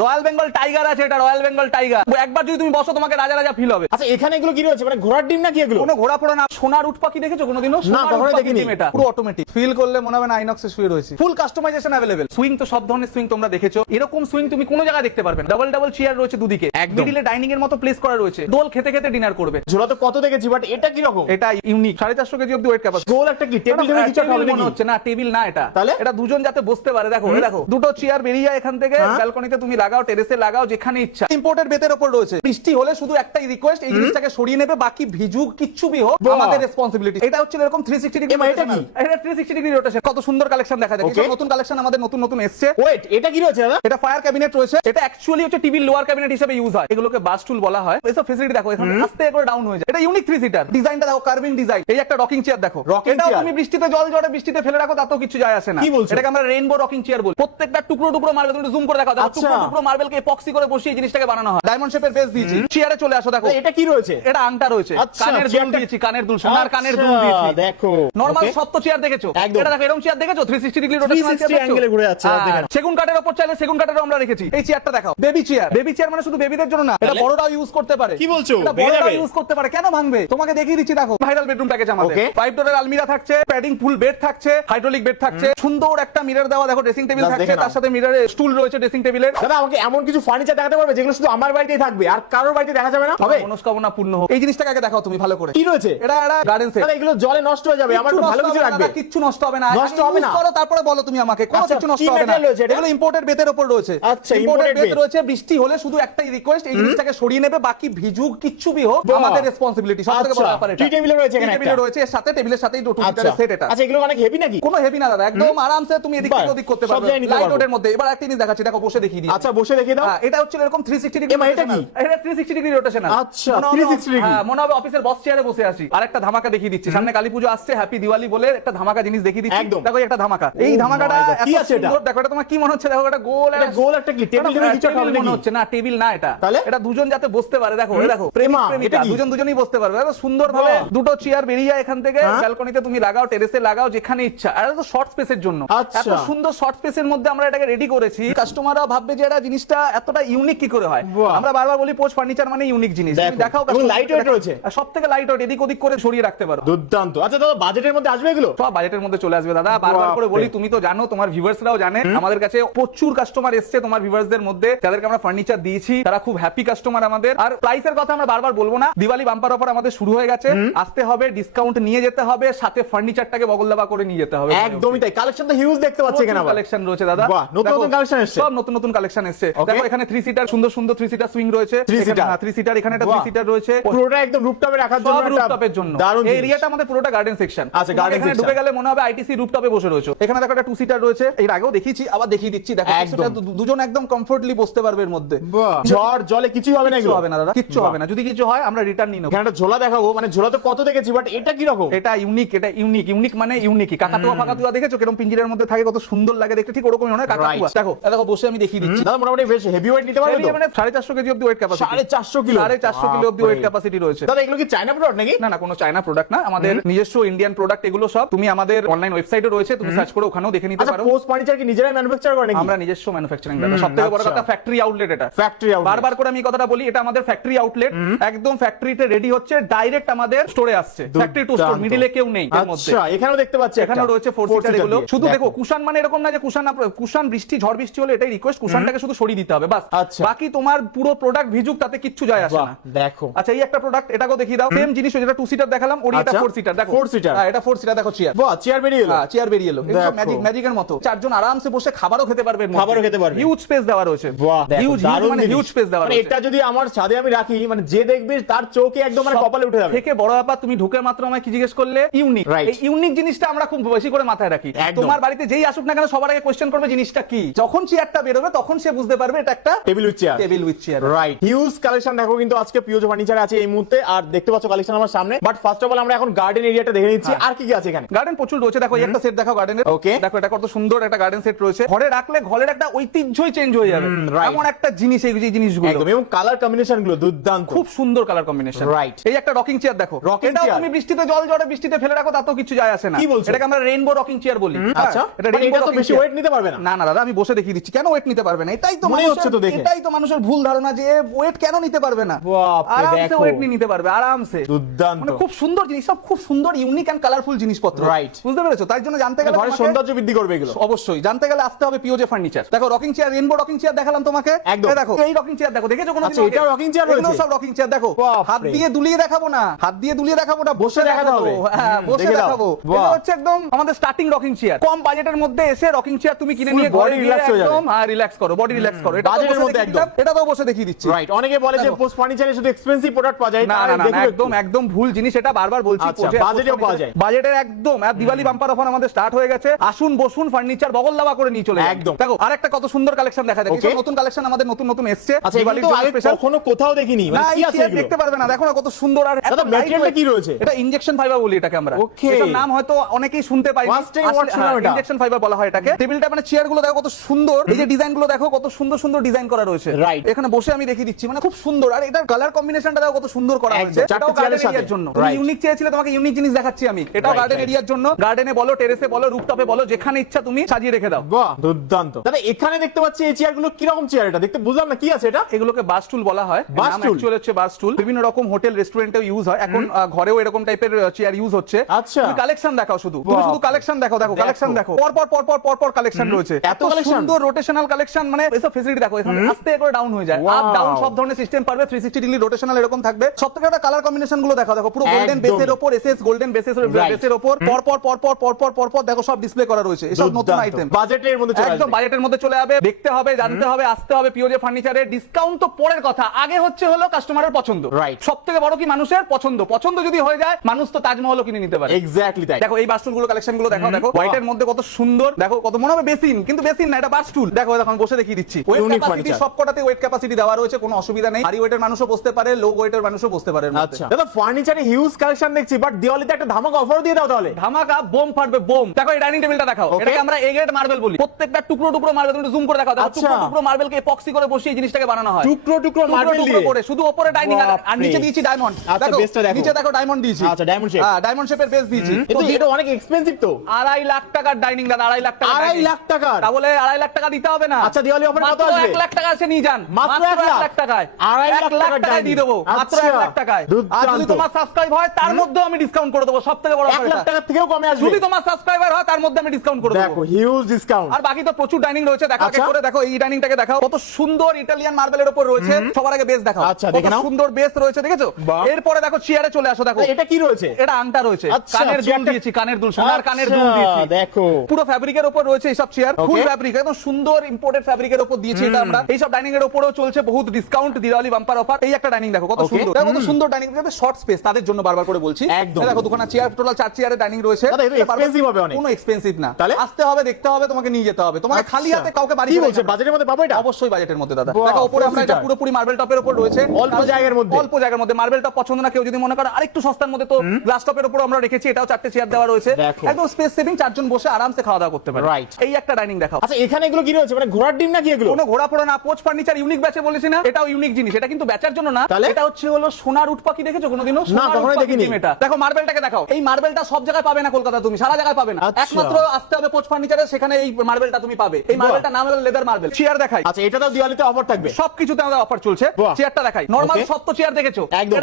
Royal Bengal tiger আছে, এটা royal Bengal tiger. একবার যদি তুমি বসো তোমাকে রাজা রাজা ফিল হবে। আচ্ছা এখানে এগুলো কি রয়েছে, মানে ঘোড়ার ডিম নাকি এগুলো? কোনো ঘোড়া ফোড়া না, সোনার উট পাখি দেখেছো কোনোদিনও? না, কখনো দেখিনি। এটা পুরো অটোমেটিক, ফিল করলে মনে হবে না আইনক্সে শুয়ে রয়েছে। ফুল কাস্টমাইজেশন अवेलेबल। সুইং তো সব ধরনের সুইং তোমরা দেখেছো, এরকম সুইং তুমি কোনো জায়গায় দেখতে পারবে না। ডাবল ডাবল চেয়ার রয়েছে দুদিকে, মিডিলে ডাইনিং এর মতো প্লেস করা রয়েছে। দোল খেতে খেতে ডিনার করবে। ঝোলা তো কত দেখেছি, বাট এটা কি রকম? এটা ইউনিক, 450 কেজি অবধি ওয়েট ক্যাপাসিটি। গোল একটা কি টেবিল টেবিল কিছু একটা হবে মনে নাকি? হচ্ছে না, টেবিল না এটা। তাহলে এটা দুজন যাতে বসতে পারে। দেখো এই দেখো, দুটো চেয়ার বেরিয়ে যায় এখান থেকে, ব্যালকনিতে তুমি লাগাও, টেরেসে লাগাও, যেখানে ইচ্ছা। ইম্পোর্টেড বেতের উপর রয়েছে। বৃষ্টি হলে শুধু একটাই রিকোয়েস্ট, এই জিনিসটাকে সরিয়ে নেবে, বাকি ভিজুক কিচ্ছু বি হোক আমাদের রেসপন্সিবিলিটি। এটা হচ্ছে এরকম 360 ডিগ্রি। এটা কি? এটা 360 ডিগ্রি রোটেশন। কত সুন্দর কালেকশন দেখা যায়। এটা নতুন কালেকশন আমাদের নতুন নতুন এসেছে। ওয়েট, এটা কি রয়েছে দাদা? এটা ফায়ার ক্যাবিনেট রয়েছে। এটা অ্যাকচুয়ালি হচ্ছে টিভি লোয়ার ক্যাবিনেট হিসেবে ইউজ হয়। এগুলোকে বাস টুল বলা হয়। এসব ফ্যাসিলিটি দেখো, এখানে আস্তে করে ডাউন হয়ে যায়। এটা ইউনিক 3 সিটার। ডিজাইনটা দেখো, কার্ভিং ডিজাইন। এই একটা রকিং চেয়ার দেখো। এটাও তুমি বৃষ্টিতে জল জড়ে বৃষ্টিতে ফেলে রাখো, তাতেও কিছু যায় আসে না। এটাকে আমরা রেইনবো রকিং চেয়ার বলি। প্রত্যেকটা টুকরো টুকরো মার্বেল, তুমি জুম করে দেখো, টুকরো টুকরো মার্বেলকে এপক্সি করে বসিয়ে এই জিনিসটাকে বানানো হয়। ডায়মন্ড শেপের বেস দিয়েছি। চেয়ারে চলে আসো, দেখো এটা কি রয়েছে? এটা আংটা রয়েছে, কানের দুল দিয়েছি, কানের দুল, সোনার কানের দুল দিয়েছি। দেখো নরমাল সত্য চেয়ার দেখেছো? এটা দেখো, এরকম চেয়ার দেখেছো? 360 ডিগ্রি রোটেশনাল চেয়ার অ্যাঙ্গেলে ঘুরে যাচ্ছে। দেখেন সেগুন কাঠের উপর চাইলে সেগুন কাঠেরও আমরা রেখেছি। এই চেয়ারটা দেখাও, বেবি চেয়ার। বেবি চেয়ার মানে শুধু বেবিদের জন্য না, এটা বড়রাও ইউজ করতে পারে। কি বলছো? এটা বড়রাও ইউজ করতে পারে, কেন ভাঙবে? তোমাকে দেখিয়ে দিচ্ছি, দেখো ভাইরাল বেডরুম প্যাকেজ আমাদের। 5 ডোরের আলমিরা থাকছে, প্যাডিং ফুল বেড থাকছে, হাইড্রোলিক বেড থাকছে, সুন্দর একটা মিরর দেওয়া, দেখো ড্রেসিং টেবিল থাকছে, তার সাথে মিররে স্টুল রয়েছে ড্রেসিং টেবিলের। দাদা আমাকে এমন কিছু ফার্নিচার দেখাতে পারবে যেগুলো শুধু আমার বাড়িতেই থাকবে আর কারোর বাড়িতে দেখা যাবে না? হবে? মনস্কামনা পূর্ণ হোক। এই জিনিসটাকে আগে দেখাও তুমি ভালো করে। কি রয়েছে? এটা গার্ডেন সেট। দাদা এগুলো জলে নষ্ট হয়ে যাবে, আমার তো ভালো কিছু লাগবে। কিচ্ছু নষ্ট হবে না, নষ্ট হবে না। করো তারপরে বলো তুমি আমাকে, কোনো কিছু নষ্ট হবে না। এগুলো ইম্পোর্টেড বেতের উপর রয়েছে। আচ্ছা, ইম্পোর্টেড বেত রয়েছে। বৃষ্টি হলে শুধু একটাই রিকোয়েস্ট, এই জিনিসটাকে সরিয়ে নেবে, বাকি ভিজুক কিচ্ছু বি হোক আমাদের রেসপন্সিবিলিটি। সবথেকে বড় ব্যাপার এটা। টি টেবিল রয়েছে এখানে, টেবিল রয়েছে, এর সাথে টেবিলের সাথেই দুটো সিটারের সেট। এটা আচ্ছা এগুলো অনেক হেভি নাকি? কোনো হেভি না দাদা, একদম আরামসে তুমি এদিক থেকে ওদিক করতে পারবে, লাইট ওয়েটের মধ্যে। এবার একটা জিনিস দেখাচ্ছি, দেখো বসে দেখিয়ে দিই। আচ্ছা বসে দেখিয়ে দাও। এটা হচ্ছে এরকম 360 ডিগ্রি। এটা কি? এটা 360 ডিগ্রি রোটেশন। আচ্ছা 360 ডিগ্রি। হ্যাঁ, মনে হবে অফিসের বস চেয়ারে বসে আছি। আরেকটা ধামাকা দেখিয়ে দিচ্ছি, সামনে কালীপুজো আসছে, হ্যাপি দিওয়ালি বলে একটা ধামাকা জিনিস দেখিয়ে দিচ্ছি। দেখো একটা ধামাকা। এই ধামাকাটা কি আছে এটা? দেখো, এটা তোমার কি মনে হচ্ছে? দেখো এটা গোল একটা কি টেবিল টেবিল কিছু একটা হবে মনে হচ্ছে না, টেবিল না এটা। এটা দুজন যাতে বসতে পারে। দেখো এই দেখো, প্রেমিকা দুজনই বসতে পারবে। দেখো সুন্দর ভাবে দুটো চেয়ার বেরিয়ে যায় এখান থেকে, ব্যালকনিতে তুমি লাগাও, টেরেসে লাগাও, যেখানে ইচ্ছা। আর এটা তো শর্ট স্পেসের জন্য। এত সুন্দর শর্ট স্পেসের মধ্যে আমরা এটাকে রেডি করেছি। কাস্টমাররা ভাববে যে এটা জিনিসটা এতটা ইউনিক কি করে হয়। আমরা বারবার বলি পোজ ফার্নিচার মানে ইউনিক জিনিস। তুমি দেখাও, লাইট ওয়েট রয়েছে, সবথেকে লাইট ওয়েট, এদিক ওদিক করে সরিয়ে রাখতে পারো। দুর্দান্ত। আচ্ছা দাদা বাজেটের মধ্যে আসবে এগুলো? সব বাজেটের মধ্যে চলে আসবে দাদা। বারবার করে বলি, তুমি তো জানো, তোমার ভিউয়ার্সরাও জানে, আমাদের কাছে প্রচুর কাস্টমার এসেছে তোমার ভিউয়ার্সদের মধ্যে, যাদেরকে আমরা ফার্নিচার দিয়েছি, তারা খুব হ্যাপি কাস্টমার আমাদের। আর প্রাইসের কথা আমরা বারবার বলবো না, দিওয়ালি বাম্পার অফার আমাদের শুরু হয়ে গেছে। আসতে হবে, ডিসকাউন্ট নিয়ে যেতে হবে, সাথে ফার্নিচারটাকে বগলদাবা করে নিয়ে যেতে হবে। একদমই তাই। কালেকশন তো হিউজ দেখতে পাচ্ছি এখানে। কালেকশন রয়েছে দাদা, নতুন নতুন কালেকশন এসেছে, সব নতুন নতুন কালেকশন এসেছে। দেখো এখানে 3 সিটার, সুন্দর সুন্দর 3 সিটার সুইং রয়েছে। 3 সিটার, এখানে একটা 3 সিটার রয়েছে, পুরোটা একদম রুফটপে রাখার জন্য। রুফটপের জন্য এই এরিয়াটা আমাদের পুরোটা গার্ডেন সেকশন। আচ্ছা গার্ডেন সেকশন ঢুকে গেলে মনে হবে আইটিসি রুফটপে বসে রয়েছে। এখানে দেখো একটা 2 সিটার রয়েছে, এর আগেও দেখিয়েছি, আবার দেখিয়ে দিচ্ছি। দেখো দুজন একদম কমফোর্টলি বসতে পারবে এর মধ্যে। ঝড় জলে কিছুই হবে না, কিছু হবে না দাদা, কিচ্ছু হবে না। যদি কিছু হয় আমরা রিটার্ন নিয়ে নেব। এখানে একটা ঝোলা দেখাবো, মানে ঝোলা তো কত দেখেছি, বাট এটা কি রকম? এটা ইউনিক, এটা ইউনিক মানে ইউনিকই। কাকাতুয়া ফাকাতুয়া দেখেছো কিরকম পিঞ্জিরের মধ্যে থাকে, কত সুন্দর লাগে দেখতে, ঠিক ওরকমই হয় কাকাতুয়া। দেখো দেখো বসে আমি দেখিয়ে দিচ্ছি। দাদা মোটামুটি বেশ হেভি ওয়েট নিতে পারবে তো? মানে 450 কেজি অবধি ওয়েট ক্যাপাসিটি। 450 কিলো? 450 কিলো অবধি ওয়েট ক্যাপাসিটি রয়েছে। দাদা এগুলো কি চায়না প্রোডাক্ট নাকি? না না, কোনো চায়না প্রোডাক্ট না, আমাদের নিজস্ব ইন্ডিয়ান প্রোডাক্ট এগুলো সব। তুমি আমাদের অনলাইন ওয়েবসাইটে রয়েছে, তুমি সার্চ করে ওখানেও দেখে নিতে পারো। পোস্ট ফার্নিচার কি নিজেরাই ম্যানুফ্যাকচার করে নাকি? আমরা নিজস্ব ম্যানুফ্যাকচারিং দাদা। সবথেকে বড় কথা ফ্যাক্টরি আউটলেট এটা। ফ্যাক্টরি আউটলেট, বারবার করে আমি কথাটা বলি, এটা আমাদের ফ্যাক্টরি আউটলেট। একদম ফ্যাক্টরিতে রেডি হচ্ছে, ডাইরেক্ট আমাদের স্টোরে আসছে। ফ্যাক্টরি টু স্টোর, মিডলে কেউ নেই এর মধ্যে। আচ্ছা এখানেও দেখতে পাচ্ছি, এখানেও রয়েছে 4 সিটার এগুলো। শুধু দেখো কুশন মানে এরকম না যে কুশন বৃষ্টি ঝড় বৃষ্টি হলে এটাই রিকোয়েস্ট, কুশনটাকে শুধু সরিয়ে দিতে হবে বাস। বাকি তোমার পুরো প্রোডাক্ট ভিজুক, তাতে কিচ্ছু যায় আসে না। দেখো আচ্ছা এই একটা প্রোডাক্ট, এটাকেও দেখিয়ে দাও। সেম জিনিস, যেটা 2 সিটার দেখালাম, ওর এটা 4 সিটার। দেখো 4 সিটার। হ্যাঁ এটা 4 সিটার। দেখো চেয়ার, বাহ চেয়ার বেরিয়ে এলো। হ্যাঁ চেয়ার বেরিয়ে এলো, একদম ম্যাজিকের মতো। চারজন আরামসে বসে খাবারও খেতে পারবে। হিউজ স্পেস দেওয়া রয়েছে। বাহ হিউজ মানে হিউজ স্পেস দেওয়া রয়েছে। এটা যদি আমার ছাদে আমি রাখি, মানে যে দেখবে তার চোখে একদম মানে কপালে উঠে যাবে। থেকে বড় ব্যাপার, তুমি ঢুকে মাত্র আমায় কি জিজ্ঞেস করলে? ইউনিক। এই ইউনিক জিনিসটা আমরা খুব বেশি করে মাথায় রাখি। তোমার বাড়িতে যেই আসুক না কেন, সবার আগে কোশ্চেন করবে জিনিসটা কি। যখন চেয়ারটা বেরোবে তখন সে বুঝতে পারবে এটা একটা table with chair. Table with chair, right. Huge collection দেখো কিন্তু আজকে পিওজো ফার্নিচারে আছে এই মুহূর্তে। আর দেখতে পাচ্ছ কালেকশন আমার সামনে, বাট ফার্স্ট অফ অল আমরা এখন গার্ডেন এরিয়াটা দেখে নিচ্ছি। আর কি কি আছে এখানে? গার্ডেন প্রচুর রয়েছে। দেখো এই একটা সেট দেখো গার্ডেনের। ওকে দেখো এটা কত সুন্দর একটা গার্ডেন সেট রয়েছে। ঘরে রাখলে ঘরের একটা ঐতিহ্যই চেঞ্জ হয়ে যাবে, এমন একটা জিনিস এই জিনিসগুলো। একদম, এবং কালার কম্বিনেশন গুলো দুর্দান্ত, খুব সুন্দর কালার কম্বিনেশন। রাইট। এই একটা রকিং চেয়ার দেখো, এটাও তুমি বৃষ্টিতে জল জড়ে বৃষ্টিতে ফেলে রাখো, তাতেও কিছু যায় আসে না। এটাকে আমরা রেইনবো রকিং চেয়ার বলি। আচ্ছা এটা রেইনবো তো বেশি ওয়েট নিতে পারবে না? না না দাদা, আমি বসে দেখিয়ে দিচ্ছি কেন ওয়েট নিতে পারবে না। এই এটাই তো মনে হচ্ছে তো দেখে। এটাই তো মানুষের ভুল ধারণা যে ওয়েট কেন নিতে পারবে না। বাপরে, আরামসে দেখো। ওয়েট নিয়ে নিতে পারবে আরামসে। দুর্দান্ত। মানে খুব সুন্দর জিনিস, সব খুব সুন্দর ইউনিক এন্ড কালারফুল জিনিসপত্র। Right. বুঝতে পেরেছো? তাই জন্য জানতে গেলে ঘরের তোমাকে- সৌন্দর্য বৃদ্ধি করবে এগুলো। অবশ্যই জানতে গেলে আসতে হবে পিওজে ফার্নিচার। দেখো rocking chair, rainbow rocking chair দেখালাম তোমাকে। একদম। এই দেখো এই রকিং চেয়ার দেখো, দেখেছো কোনো? আচ্ছা, এটাও rocking chair রয়েছে? সব রকিং চেয়ার দেখো। বাপরে। হাত দিয়ে দুলিয়ে দেখাবো না, হাত দিয়ে দুলিয়ে দেখাবো না, বসে দেখাতে দেখাবো। হবে। হ্যাঁ, বসে দেখে দাও। দেখাবো। বাহ। এটা হচ্ছে একদম আমাদের স্টার্টিং রকিং চেয়ার। কম বাজেটের মধ্যে এসে রকিং চেয়ার তুমি কিনে Full নিয়ে body ঘরে গিয়ে relax হয়ে যাবে। একদম হ্যাঁ রিল্যাক্স করো, বডি রিল্যাক্স করো। এটা তো বাজেটের বসে মধ্যে দেখিয়ে একদম। দিলাম, এটা তো বসে দেখিয়ে দিচ্ছি। রাইট, অনেকে বলে যে দেখো। পোস্ট ফার্নিচারে শুধু এক্সপেন্সিভ প্রোডাক্ট পাওয়া যায়। না তাই না না, দেখুন একটু। একদম একদম ভুল জিনিস, এটা বারবার বলছি। আচ্ছা, পোজে- বাজেটেও পাওয়া যায়। বাজেটের একদম আর দিওয়ালি বাম্পার অফার আমাদের স্টার্ট হয়ে গেছে। আসুন বসুন ফার্নিচার বগল দাবা করে নিয়ে চলে যান। একদম। দেখো আরেকটা কত সুন্দর কালেকশন দেখা যায়। Okay. নতুন কালেকশন আমাদের নতুন নতুন এসেছে। আচ্ছা, এগুলো দিওয়ালির তো জন্য আগে স্পেশাল। কখনো কোথাও দেখিনি। না, মানে কি এই আছে চেয়ার এগুলো? দেখতে পারবে না। দেখো না কত সুন্দর। আর এত দাদা, material টা lightweight। কি রয়েছে? এটা ইনজেকশন ফাইবার বলি এটাকে আমরা। Okay. এটার নাম হয়তো অনেকেই শুনতে পাইনি। First time word শুনলাম এটা। ইনজেকশন ফাইবার বলা হয় এটাকে। টেবিলটা মানে চেয়ার গুলো দেখো কত সুন্দর। এই যে ডিজাইন গুলো দেখো কত সুন্দর সুন্দর ডিজাইন করা রয়েছে। Right. এখানে বসে আমি দেখিয়ে দিচ্ছি, মানে খুব সুন্দর। আর এটার কালার কম্বিনেশনটা দেখো কত সুন্দর করা একদম, হয়েছে। চারটে এটাও চেয়ারের গার্ডেন সাথে। এরিয়ার জন্য। তুমি Right. ইউনিক চেয়েছিলে, তোমাকে ইউনিক জিনিস দেখাচ্ছি আমি। এটাও Right, গার্ডেন right. এরিয়ার জন্য। গার্ডেনে বলো, টেরেসে বলো, রুফটপে বলো, যেখানে ইচ্ছা তুমি সাজিয়ে রেখে দাও। বাহ, দুর্দান্ত। দাদা, এখানে দেখতে পাচ্ছি এই চেয়ারগুলো কি রকম চেয়ার? এটা দেখতে বুঝলাম না, কি আছে এটা? এগুলোকে বাস টুল বলা হয়। বাস নাম টুল? অ্যাকচুয়ালি হচ্ছে বাস টুল। বিভিন্ন রকম হোটেল রেস্টুরেন্টেও ইউজ হয়। এখন ঘরেও এরকম টাইপের চেয়ার ইউজ হচ্ছে। আচ্ছা। তুমি কালেকশন দেখাও শুধু, তুমি বাহ। শুধু কালেকশন দেখো। দেখো দেখো। কালেকশন দেখো, পর পর পর পর পর পর কালেকশন রয়েছে। এত এত collection? সুন্দর রোটেশনাল কালেকশন, মানে এসব ফেসিলিটি দেখো। এখানে আস্তে করে ডাউন হয়ে যায়, আপ Wow. ডাউন সব ধরনের সিস্টেম পারবে। 360 ডিগ্রি রোটেশনাল এরকম থাকবে। সবথেকে একটা কালার কম্বিনেশন গুলো দেখো। দেখো পুরো গোল্ডেন একদম। বেসের উপর এসএস গোল্ডেন বেসের Right. উপর পর পর পর পর পর পর পর পর দেখো সব ডিসপ্লে করা রয়েছে। এসব নতুন দুর্দান্ত। আইটেম বাজেটের মধ্যে চলে একদম আসবে। বাজেটের মধ্যে চলে যাবে। দেখতে হবে, জানতে হবে, আসতে হবে পিওজে ফার্নিচারে। ডিসকাউন্ট তো পরের কথা, আগে হচ্ছে হলো কাস্টমারের পছন্দ। Right. সবথেকে বড় কি মানুষের পছন্দ। পছন্দ যদি হয়ে যায়, মানুষ তো তাজমহলও কিনে নিতে পারে। এক্স্যাক্টলি তাই। দেখো এই বাস্টুল গুলো কালেকশন গুলো দেখো। দেখো হোয়াইটের মধ্যে কত সুন্দর। দেখো কত মনে হবে বেসিন, কিন্তু বেসিন না, এটা বাস্টুল। দেখো দেখো আমি বসে দেখিয়ে দিচ্ছি। Weight Unique capacity furniture। সবকটাতে ওয়েট ক্যাপাসিটি দেওয়া রয়েছে, কোনো অসুবিধা নেই। হাই ওয়েটের মানুষও বসতে পারে, লো ওয়েটের মানুষও বসতে পারে এর মধ্যে। আচ্ছা দাদা, ফার্নিচারে হিউজ কালেকশন দেখছি, বাট দিওয়ালিতে একটা ধামাকা অফার দিয়ে দাও তাহলে। ধামাকা বোম ফাটবে বোম। দেখো এই ডাইনিং টেবিলটা দেখাও। Okay. এটাকে আমরা এ গ্রেড মার্বেল বলি। প্রত্যেকটা টুকরো টুকরো মার্বেল, তুমি জুম করে দেখাও। দেখো আচ্ছা। টুকরো টুকরো মার্বেলকে এপক্সি করে বসিয়ে এই জিনিসটাকে বানানো হয়। টুকরো টুকরো মার্বেল টুকরো দিয়ে। করে শুধু উপরে ডাইনিং আর বাপরে। নিচে দিয়েছি ডায়মন্ড। আচ্ছা, দেখো বেসটা দেখো। নিচে দেখো ডায়মন্ড দিয়েছি। আচ্ছা, diamond shape। হ্যাঁ, ডায়মন্ড শেপের বেস দিয়েছি। তো কিন্তু এটা অনেক এক্সপেন্সিভ তো। 2.5 লাখ টাকার ডাইনিং দাদা, 2.5 লাখ টাকা। 2.5 লাখ টাকার? তাহলে 2.5 লাখ টাকা দিতে হবে না। আচ্ছা, দিওয়ালি অফার কত মাত্র আসবে? 1 লাখ টাকা আছে, নিয়ে যান। মাত্র 1 লাখ টাকায়। 2.5 লাখ 1 লাখ টাকার টাকায় দিয়ে দেবো। dining। মাত্র আচ্ছা, 1 লাখ টাকায়। আর দুর্দান্ত। যদি তোমার সাবস্ক্রাইব হয়, তার মধ্যেও আমি ডিসকাউন্ট করে দেবো। সবথেকে বড় 1 লাখ টাকার থেকেও কমে আসবে। যদি তোমার সাবস্ক্রাইবার হয়, তার মধ্যে আমি ডিসকাউন্ট করে দেবো। দেখো, হিউজ ডিসকাউন্ট। আর বাকি তো প্রচুর ডাইনিং রয়েছে। দেখো আচ্ছা। করে দেখো এই ডাইনিংটাকে দেখাও, কত সুন্দর ইটালিয়ান মার্বেলের উপর রয়েছে। সবার আগে বেস দেখাও। আচ্ছা, কত দেখে নাও। সুন্দর বেস রয়েছে, দেখেছো? বাহ। এরপরে দেখো চেয়ারে চলে আসো। দেখো এটা কি রয়েছে? এটা আংটা রয়েছে, আচ্ছা, কানের দুল চেয়ারটা- দিয়েছি, কানের দুল, সোনার কানের দুল আচ্ছা, দিয়েছি। দেখো। পুরো ফ্যাব্রিকের উপর রয়েছে এইসব চেয়ার। ফুল Okay. ফ্যাব্রিক, একদম সুন্দর ইম্পোর্টেড ফ্যাব্রিকের উপর দিয়েছি এটা আমরা। এইসব ডাইনিং এর উপরেও চলছে বহুত ডিসকাউন্ট, দিওয়ালি বাম্পার অফার। এই একটা ডাইনিং দেখো কত Okay. সুন্দর। দেখো কত সুন্দর ডাইনিং, যাতে শর্ট স্পেস তাদের জন্য বারবার করে বলছি। একদম। এই দেখো দুখানা চেয়ার, টোটাল 4 চেয়ারের ডাইনিং রয়েছে। দাদা, এটা expensive হবে অনেক। কোনো এক্সপেন্সিভ না। তাহলে? আসতে হবে, দেখতে হবে, তোমাকে নিয়ে যেতে হবে। তোমাকে খালি আচ্ছা। হাতে কাউকে বাড়ি কি ফেরাই বলছে, না। বাজেটের মধ্যে পাবো এটা? অবশ্যই বাজেটের মধ্যে দাদা। বাহ, দেখো উপরে আমরা এটা four-seater। পুরোপুরি মার্বেল টপের উপর রয়েছে। অল্প জায়গার মধ্যে। অল্প জায়গার মধ্যে মার্বেল টপ পছন্দ না কেউ যদি মনে করে আরেকটু সস্তার মধ্যে, তো গ্লাস টপের উপর আমরা রেখেছি। এটাও 4টে চেয়ার দেওয়া রয়েছে। দেখো। একদম স্পেস সেভিং, 4 জন বসে আরামসে খাওয়া দাওয়া করতে পারে। Right. এই একটা ডাইনিং দেখাও। আচ্ছা, এখানে এগুলো কি রয়েছে? মানে ঘোড়ার ডিম নাকি এগুলো? কোনো ঘোড়া ফোড়া না, পোচ ফার্নিচার ইউনিক ব্যাচে বলেছি না, এটাও ইউনিক জিনিস। এটা কিন্তু ব্যাচার জন্য না, তাহলে? এটা হচ্ছে হলো সোনার উট পাখি। দেখেছো কোনোদিনও? সোনার উট কখনোই পাখি দেখিনি। ডিম এটা। দেখো মার্বেলটাকে দেখাও। এই মার্বেলটা সব জায়গায় পাবে না কলকাতা, তুমি সারা জায়গায় পাবে না। আচ্ছা। একমাত্র আসতে হবে পোচ ফার্নিচারে, সেখানে এই মার্বেলটা তুমি পাবে। এই মার্বেলটা নাম হলো লেদার মার্বেল। চেয়ার দেখাই। আচ্ছা, এটাতেও দিওয়ালিতে অফার থাকবে। সবকিছুতে আমাদের অফার চলছে। বাহ। চেয়ারটা দেখাই। Normal Okay. সব তো চেয়ার দেখেছো। একদম।